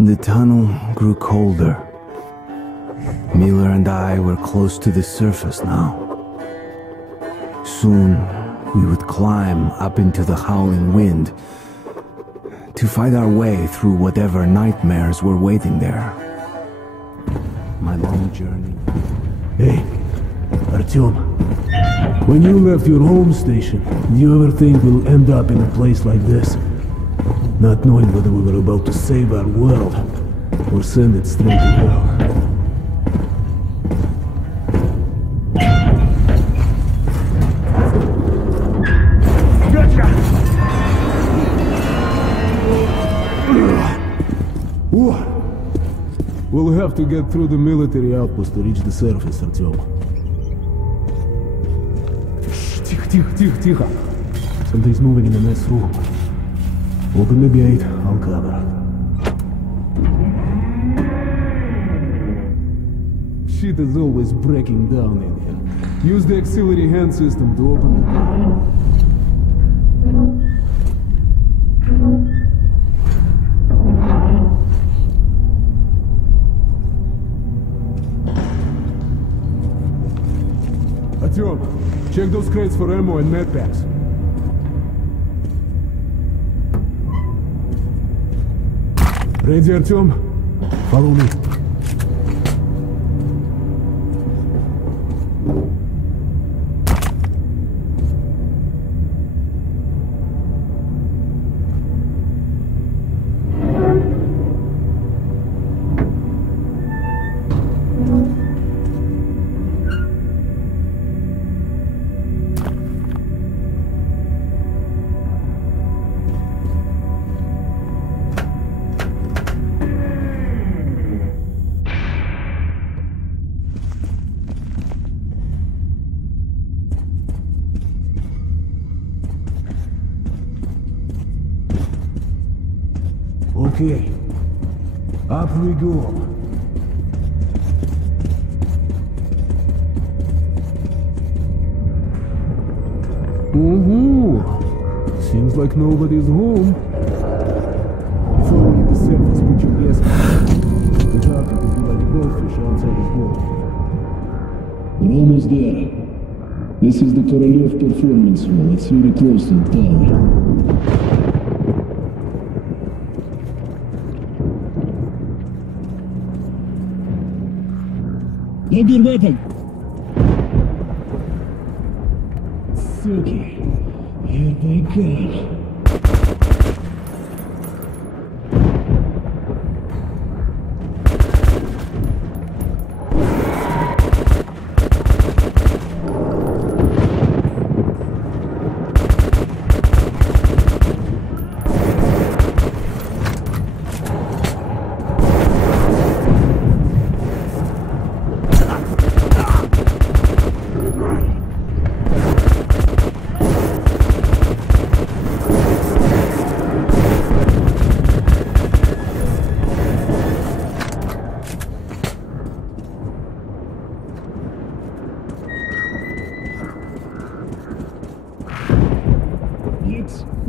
The tunnel grew colder. Miller and I were close to the surface now. Soon, we would climb up into the howling wind to fight our way through whatever nightmares were waiting there. My long journey... Hey, Artyom. When you left your home station, do you ever think we'll end up in a place like this? Not knowing whether we were about to save our world, or send it straight to hell. We'll have to get through the military outpost to reach the surface, Artyom. Shh, тихо. Something's moving in the next room. Open the gate, I'll cover. Shit is always breaking down in here. Use the auxiliary hand system to open the door. Artyom, check those crates for ammo and med packs. Ready, Artyom? Follow me. Okay, up we go. Seems like nobody's home. If only the surface put your guess on. The target would be like a goldfish outside his boat. We're almost there. This is the Korolev performance room. It's very close to the tower. Load your weapon! Suki, here they come.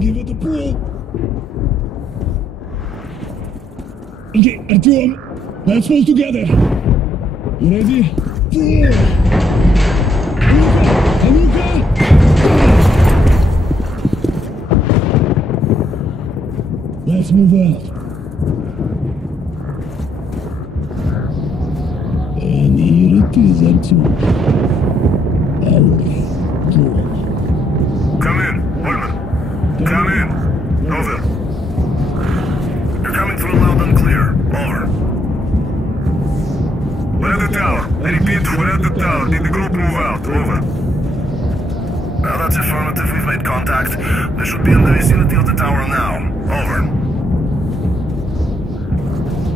Give it a pull. Okay, Artyom, let's pull together. You ready? Pull! Aluka! Let's move out. And here it is, Artyom. Our goal. Come in, Woodman. Come in. Over. You're coming through loud and clear. Over. We're at the tower. I repeat, we're at the tower. Did the group move out? Over. Well, that's affirmative. We've made contact. They should be in the vicinity of the tower now. Over.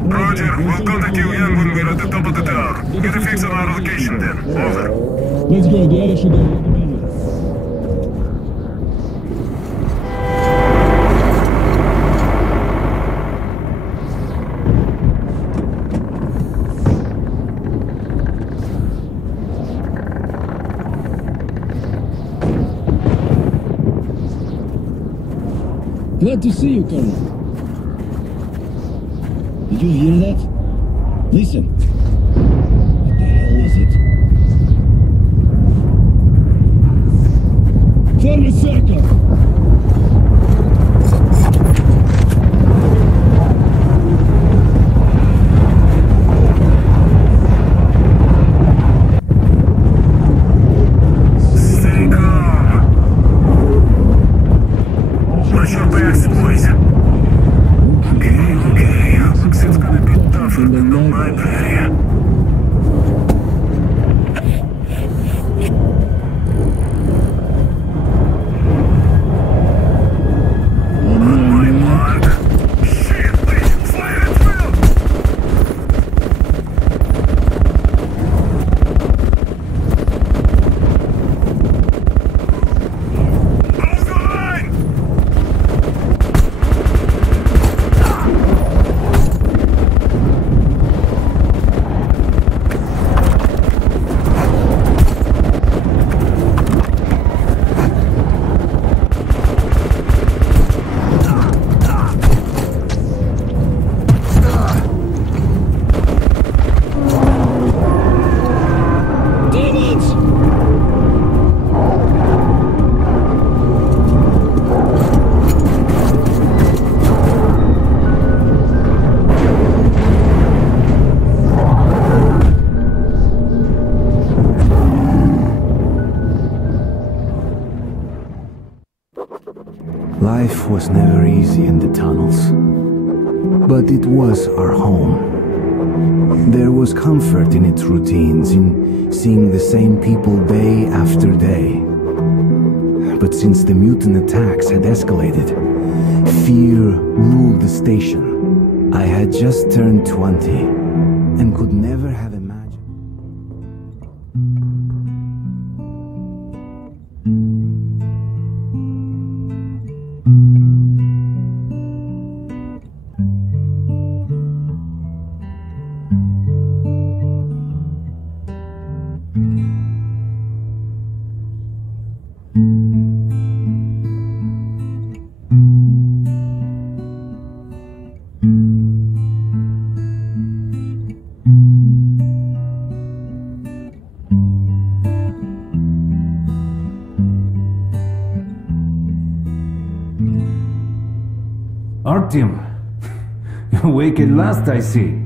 Roger. We'll contact you again when we're at the top of the tower. Get a fix on our location then. Over. Let's go. The other should go. Glad to see you, Colonel. Did you hear that? Listen. What the hell is it? Form a circle! Life was never easy in the tunnels, but it was our home. There was comfort in its routines, in seeing the same people day after day. But since the mutant attacks had escalated, fear ruled the station. I had just turned 20 and could never have imagined. Artyom, awake at last, I see.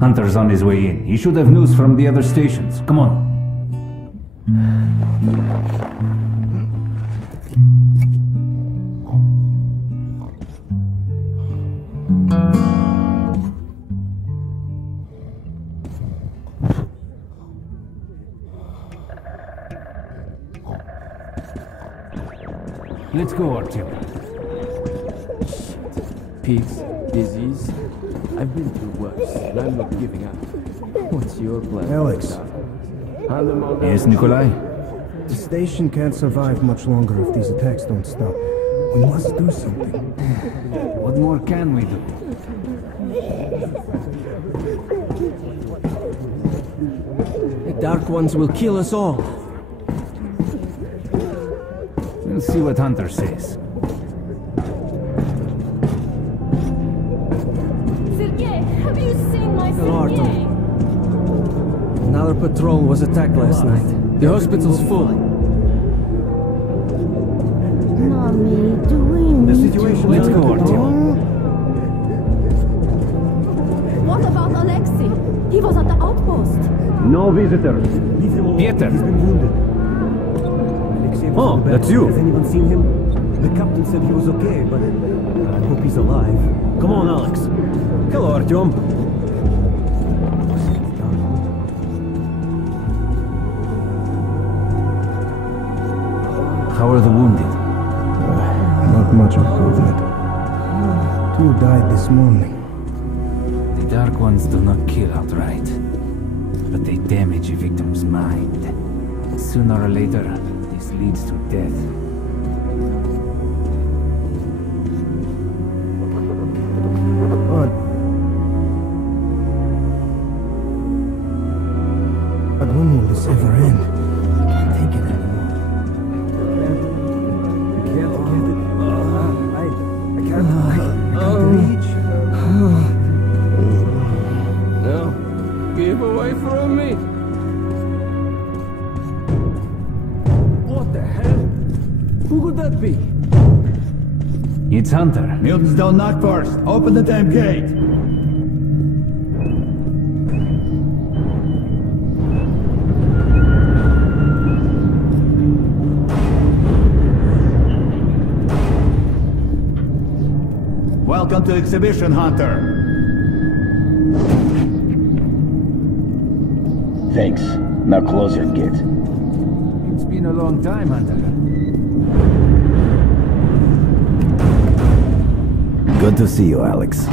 Hunter's on his way in. He should have news from the other stations. Come on. Let's go, Artyom. Peace, disease. I've been through worse, and I'm not giving up. What's your plan? Alex. Yes, Nikolai? The station can't survive much longer if these attacks don't stop. We must do something. What more can we do? The Dark Ones will kill us all. We'll see what Hunter says. Have you seen my Hello, Sergei? Artyom. Another patrol was attacked last night. The hospital's full. Mommy, do we need The situation. Let's go, Artyom. What about Alexei? He was at the outpost. No visitors. Peter! Oh, that's you. Has anyone seen him? The captain said he was okay, but I hope he's alive. Come on, Alex. Hello, Artyom. How are the wounded? Not much improvement. 2 died this morning. The Dark Ones do not kill outright, but they damage a victim's mind. Sooner or later, this leads to death. But when will this ever end? I can't take it anymore. I can't reach. be? It's Hunter. Mutants don't knock first. Open the damn gate. Welcome to Exhibition, Hunter. Thanks. Now close your gate. It's been a long time, Hunter. Good to see you, Alex.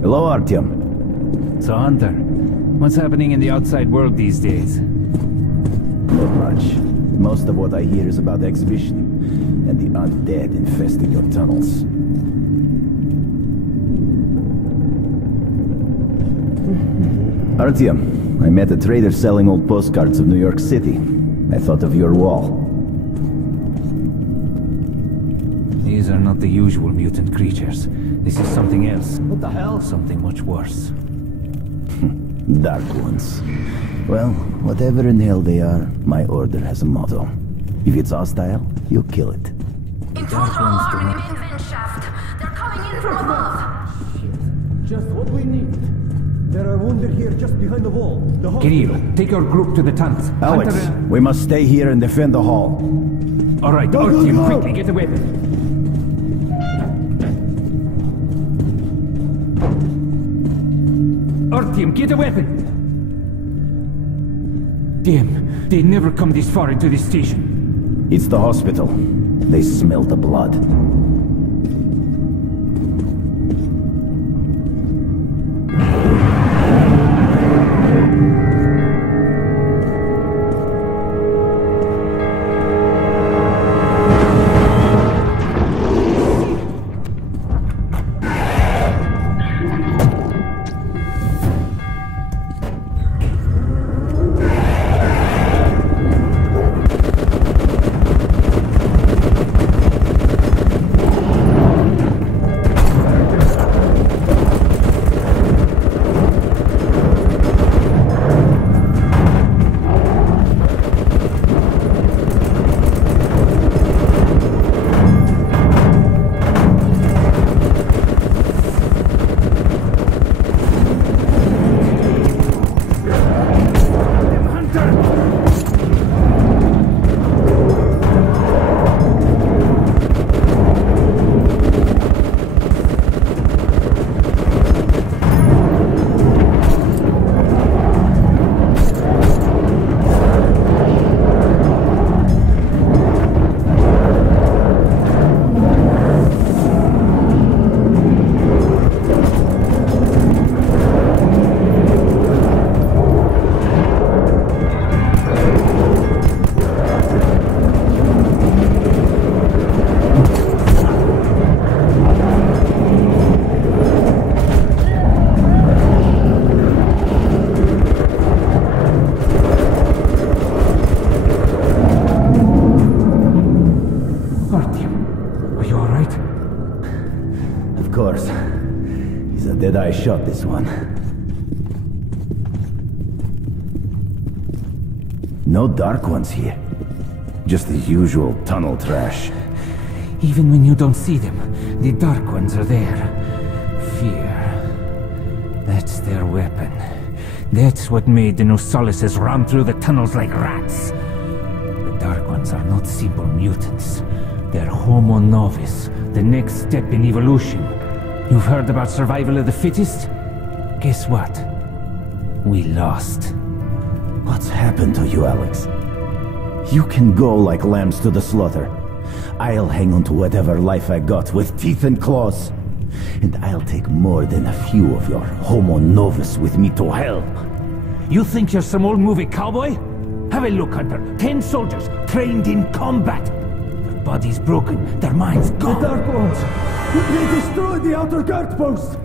Hello, Artyom. So, Hunter, what's happening in the outside world these days? Not much. Most of what I hear is about the exhibition and the undead infesting your tunnels. Artyom, I met a trader selling old postcards of New York City. I thought of your wall. These are not the usual mutant creatures. This is something else. What the hell? Something much worse. Dark ones. Well, whatever in hell they are, my order has a motto. If it's hostile, you kill it. Intruder alarm in the main vent shaft. They're coming in from above. Just what we need. There are wounded here just behind the wall. The Kirill, take your group to the tunnels. Alex, Hunter, we must stay here and defend the hall. all right, our team, quickly, get a weapon. Our team, get a weapon! Damn, they never come this far into this station. It's the hospital. They smell the blood. I shot this one. No dark ones here. Just the usual tunnel trash. Even when you don't see them, the dark ones are there. Fear. That's their weapon. That's what made the Nosalises run through the tunnels like rats. The dark ones are not simple mutants. They're Homo Novus, the next step in evolution. You've heard about survival of the fittest? Guess what? We lost. What's happened to you, Alex? You can go like lambs to the slaughter. I'll hang on to whatever life I got with teeth and claws. And I'll take more than a few of your Homo Novus with me to hell. You think you're some old movie cowboy? Have a look, Hunter. 10 soldiers trained in combat. Their bodies broken, their minds gone. The Dark Ones! They destroyed the outer guard post!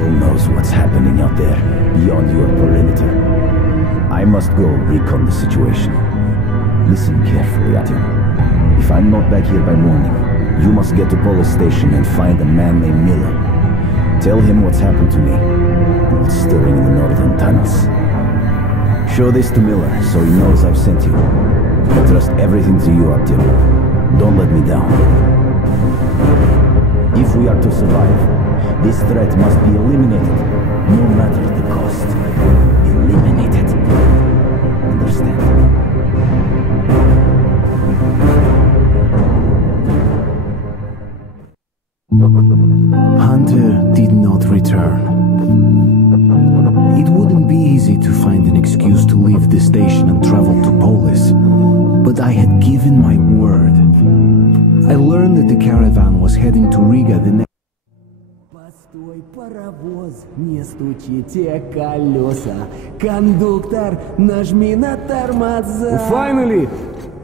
devil knows what's happening out there, beyond your perimeter. I must go recon the situation. Listen carefully, Artyom. If I'm not back here by morning, you must get to Police Station and find a man named Miller. Tell him what's happened to me, and what's stirring in the northern tunnels. Show this to Miller, so he knows I've sent you. I trust everything to you, Artyom. Don't let me down. If we are to survive, this threat must be eliminated, no matter the cost. Eliminated. Understand? Hunter did not return. It wouldn't be easy to find an excuse to leave the station and travel to Polis, but I had given my word. I learned that the caravan was heading to Riga the next. Постой, паровоз, не стучите колеса. Кондуктор, нажми на тормоза. Finally!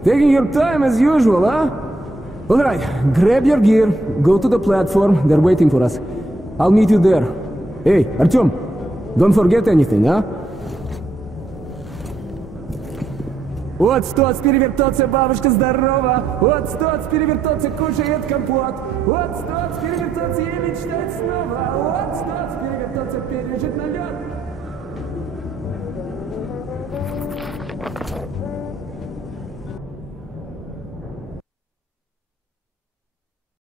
Taking your time as usual, huh? Alright, grab your gear, go to the platform, they're waiting for us. I'll meet you there. Hey, Artyom, don't forget anything, huh? Вот стоц перевертаться, бабушка здорова. Вот стоц перевертаться, кушает компот. Вот стоц перевертаться и мечтать снова. Вот стоц перевертаться, пережить налет.